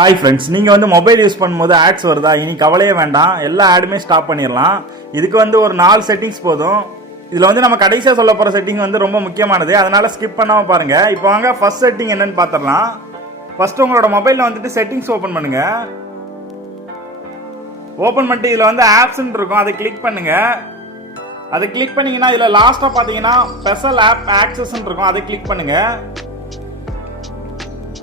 Hi friends, நீங்கள் வந்து mobile use பண்ணும்போது ஆட்ஸ் வருதா? இனி கவலையே வேண்டாம், எல்லா ஆடுமே ஸ்டாப் பண்ணிடலாம். இதுக்கு வந்து ஒரு 4 செட்டிங்ஸ் போதும். இதில் வந்து நம்ம கடைசியாக சொல்ல போகிற செட்டிங் வந்து ரொம்ப முக்கியமானது, அதனால் ஸ்கிப் பண்ணாமல் பாருங்கள். இப்போ வாங்க ஃபர்ஸ்ட் செட்டிங் என்னன்னு பார்த்துடலாம். ஃபர்ஸ்ட் உங்களோட மொபைலில் வந்துட்டு செட்டிங்ஸ் ஓப்பன் பண்ணுங்க. ஓப்பன் பண்ணிட்டு இதில் வந்து ஆப்ஸ்ன்னு இருக்கும், அதை கிளிக் பண்ணுங்க. அதை கிளிக் பண்ணீங்கன்னா இதில் லாஸ்ட்டாக பார்த்தீங்கன்னா ஸ்பெஷல் ஆப் ஆக்சஸ்ன்னு இருக்கும், அதை கிளிக் பண்ணுங்க.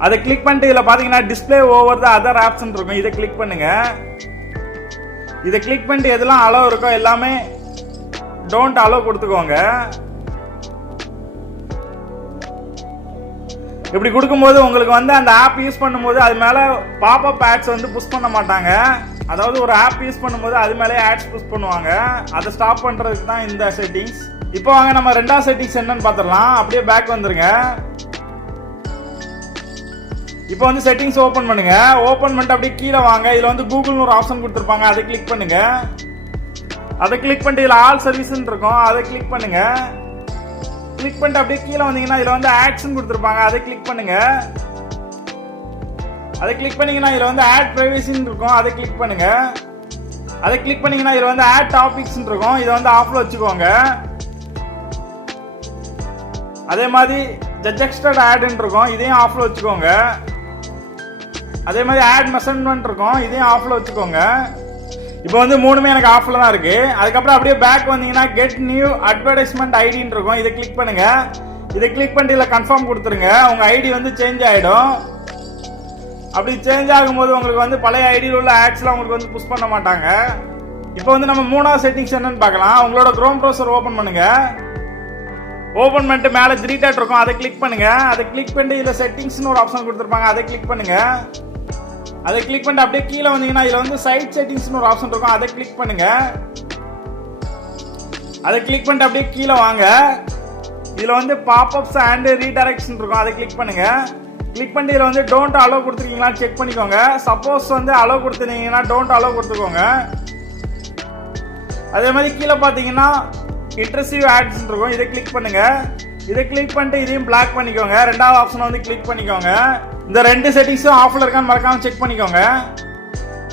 அதை கிளிக் பண்ணிட்டு இதில் பார்த்தீங்கன்னா display over the other apps இருக்கும், இதை கிளிக் பண்ணுங்க. இதை கிளிக் பண்ணிட்டு எதெல்லாம் அலோவ் இருக்கோ எல்லாமே டோன்ட் அலோவ் கொடுத்துக்கோங்க. இப்படி கொடுக்கும்போது உங்களுக்கு வந்து அந்த ஆப் யூஸ் பண்ணும்போது அது மேலே பாப்அப் ஆட்ஸ் வந்து புஷ் பண்ண மாட்டாங்க. அதாவது ஒரு ஆப் யூஸ் பண்ணும்போது அது மேலே ஆட்ஸ் புஷ் பண்ணுவாங்க. அதை ஸ்டாப் பண்ணுறதுக்கு தான் இந்த செட்டிங்ஸ். இப்போ வாங்க நம்ம ரெண்டாவது செட்டிங்ஸ் என்னன்னு பார்த்துடலாம். அப்படியே பேக் வந்துருங்க. இப்போ வந்து செட்டிங்ஸ் ஓபன் பண்ணுங்க. ஓபன் பண்ணிட்டு அப்படியே கீழே வாங்க. இதுல வந்து கூகுள்னு ஒரு ஆப்ஷன் கொடுத்துருப்பாங்க, அதை கிளிக் பண்ணுங்க. அதை கிளிக் பண்ணிட்டு இதுல ஆல் சர்வீஸ்ன்னு இருக்கும், அதை கிளிக் பண்ணுங்க. கிளிக் பண்ணிட்டு அப்படியே கீழே வந்தீங்கன்னா இதுல வந்து ஆட்ஸ்ன்னு கொடுத்துருப்பாங்க, அதை கிளிக் பண்ணுங்க. அதை கிளிக் பண்ணீங்கன்னா இதுல வந்து ஆட் பிரைவசின்னு இருக்கும், அதை கிளிக் பண்ணுங்க. அதை கிளிக் பண்ணீங்கன்னா இதுல வந்து ஆட் டாபிக்ஸ் இருக்கும், இதை வந்து ஆஃப்ல வச்சுக்கோங்க. அதே மாதிரி சஜெஸ்டட் ஆட்ன்னு இருக்கும், இதையும் ஆஃப்ல வச்சுக்கோங்க. அதே மாதிரி ஆட் மெசேஜ்மெண்ட் இருக்கும், இதையும் ஆஃப்ல வச்சுக்கோங்க. இப்போ வந்து மூணுமே எனக்கு ஆஃப்ல தான் இருக்கு. அதுக்கப்புறம் அப்படியே பேக் வந்தீங்கன்னா கெட் நியூ அட்வர்டைஸ்மெண்ட் ஐடின்னு இருக்கும், இதை கிளிக் பண்ணுங்க. இதை கிளிக் பண்ணிட்டு இதில் கன்ஃபார்ம் கொடுத்துருங்க. உங்க ஐடி வந்து சேஞ்ச் ஆயிடும். அப்படி சேஞ்ச் ஆகும்போது உங்களுக்கு வந்து பழைய ஐடியில் உள்ள ஆட்ஸ்லாம் உங்களுக்கு வந்து புஷ் பண்ண மாட்டாங்க. இப்போ வந்து நம்ம மூணாவது செட்டிங்ஸ் என்னன்னு பார்க்கலாம். உங்களோட குரோம் ப்ரௌசர் ஓபன் பண்ணுங்க. ஓபன் பண்ணிட்டு மேலே 3 டாட் இருக்கும், அதை கிளிக் பண்ணுங்க. அதை கிளிக் பண்ணிட்டு இதில் செட்டிங்ஸ்னு ஒரு ஆப்ஷன் கொடுத்துருப்பாங்க, அதை கிளிக் பண்ணுங்க. அதை கிளிக் பண்ணிட்டு அப்படியே கீழே வந்தீங்கன்னா இதுல வந்து சைட் செட்டிங்ஸ்னு ஒரு ஆப்ஷன் இருக்கும், அதை கிளிக் பண்ணுங்க. அதை கிளிக் பண்ணிட்டு அப்படியே கீழே வாங்க. இதுல வந்து பாப்அப்ஸ் அண்ட் ரீடைரக்ஷன் இருக்கும், அதை கிளிக் பண்ணுங்க. கிளிக் பண்ணி இதுல வந்து டோன்ட் அலோவ் கொடுத்துருக்கீங்களான்னு செக் பண்ணிக்கோங்க. சப்போஸ் வந்து அலோவ் கொடுத்துருந்தீங்கன்னா டோன்ட் அலோவ் கொடுத்துக்கோங்க. அதே மாதிரி கீழே பார்த்தீங்கன்னா இன்ட்ரெஸ்டிவ் ஆட்ஸ் இருக்கும், இதை கிளிக் பண்ணுங்க. இதை கிளிக் பண்ணிட்டு இதையும் பிளாக் பண்ணிக்கோங்க. ரெண்டாவது ஆப்ஷன் வந்து கிளிக் பண்ணிக்கோங்க. இந்த ரெண்டு செட்டிங்ஸும் ஆஃப்ல இருக்கான்னு மறக்காம செக் பண்ணிக்கோங்க.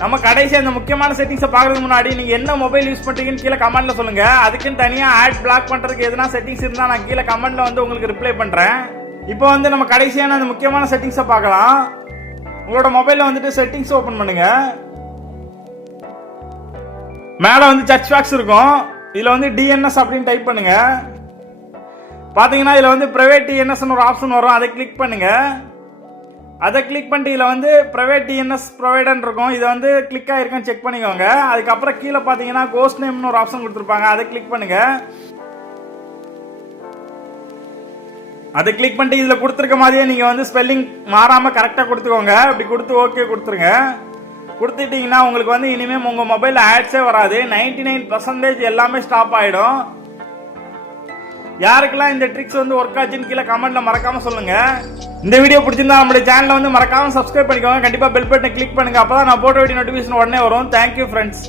நம்ம கடைசி அந்த முக்கியமான செட்டிங்ஸை பார்க்கறதுக்கு முன்னாடி நீங்க என்ன மொபைல் யூஸ் பண்றீங்கன்னு கீழே கமெண்ட்ல சொல்லுங்க. அதுக்குன்னு தனியா ஆட் பிளாக் பண்றதுக்கு எதுனா செட்டிங்ஸ் இருந்தா நான் கீழே கமெண்ட்ல வந்து உங்களுக்கு ரிப்ளை பண்றேன். இப்போ வந்து நம்ம கடைசியான அந்த முக்கியமான செட்டிங்ஸை பார்க்கலாம். உங்களோட மொபைல்ல வந்துட்டு செட்டிங்ஸ் ஓபன் பண்ணுங்க. மேல வந்து சர்ச் பாக்ஸ் இருக்கும், இதுல வந்து டிஎன்எஸ் அப்படின்னு டைப் பண்ணுங்க. பாத்தீங்கன்னா இதுல வந்து பிரைவேட் டிஎன்எஸ் ஒரு ஆப்ஷன் வரும், அதை கிளிக் பண்ணுங்க. அதை கிளிக் பண்ணிட்டு இதுல வந்து பிரைவேட் டிஎன்எஸ் ப்ரொவைடர் இருக்கும், இதை வந்து கிளிக் ஆயிருக்கான்னு செக் பண்ணிக்கோங்க. அதுக்கப்புறம் கீழே பாத்தீங்கன்னா கோஸ்ட் நேம்னு ஒரு ஆப்ஷன் கொடுத்துருப்பாங்க, அதை கிளிக் பண்ணுங்க. அதை கிளிக் பண்ணிட்டு இதுல கொடுத்துருக்க மாதிரியே நீங்க வந்து ஸ்பெல்லிங் மாறாம கரெக்டா கொடுத்துக்கோங்க. இப்படி கொடுத்து ஓகே கொடுத்துருங்க. கொடுத்துட்டீங்கன்னா உங்களுக்கு வந்து இனிமே உங்க மொபைல் ஆட்ஸே வராது. 99% எல்லாமே ஸ்டாப் ஆயிடும். யாருக்கெல்லாம் இந்த ட்ரிக்ஸ் வந்து ஒர்க் ஆச்சுன்னு கீழே கமெண்ட்ல மறக்காம சொல்லுங்க. இந்த வீடியோ பிடிச்சிருந்தா நம்மளுடைய சேனலை வந்து மறக்காம சப்ஸ்கிரைப் பண்ணிக்கோங்க. கண்டிப்பா பெல் பட்டனை கிளிக் பண்ணுங்க, அப்பதான் நான் போட்டோ வீடியோ நோட்டிபிகேஷன் உடனே வரும். Thank you friends.